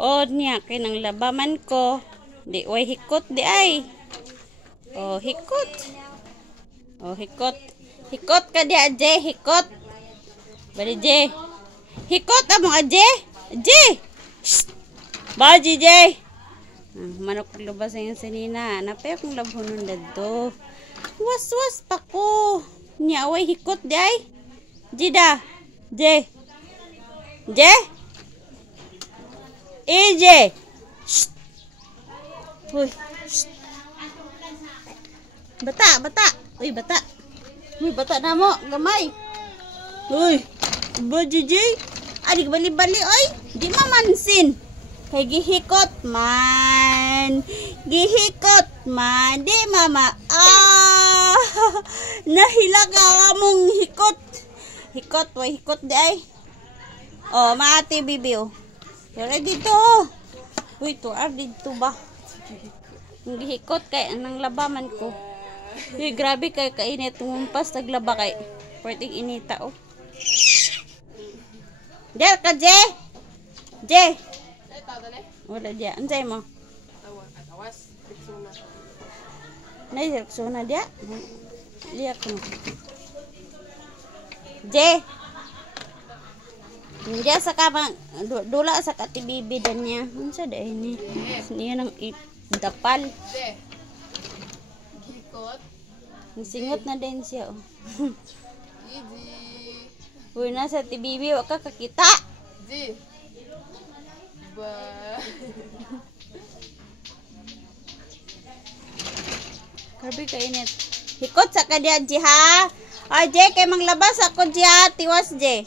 O niya kay nang labaman ko. Di way hikot di ay. O hikot. O hikot. Hikot ka di aje, hikot. Bali je. Hikot amo aje. Aje. Baji je. Manok lubas yung sinina. Napay akong labhonon dadto. Was-was pa ko. Nya way hikot di ay. Jida. Je. Je. Ije. Uy. Bata, bata. Uy, bata. Uy, bata na mo. Gamay. Uy. Bajiji. Adik bali-bali, oy. Di mamansin. Kay gihikot man. Gihikot man. Di mama. Nahilaga mong hikot. Hikot, way hikot di ay. Oh, maati bibiw. Wala dito. Uy, tuar dito ba? Hindi hikot kay anang labaman ko. Uy, grabe kay kainit. Tumumpas, naglaba kay. Pwedeng inita, oh. Diyan ka, Je? Je? Wala diya. Ansay mo? Naisirksuna diya? Liyak mo. Je? Diya sa kamang dula sa katibibidan niya. Ano sa dahil ni? Niya nang dapal. Singot na din siya. Oh. Uy, nasa tibibi, wak ka kakita. Grabe kainit. Hikot sa kadya, Je, ha? Ay, Je, kay manglabas ako, Je, ha? Tiwas, Je.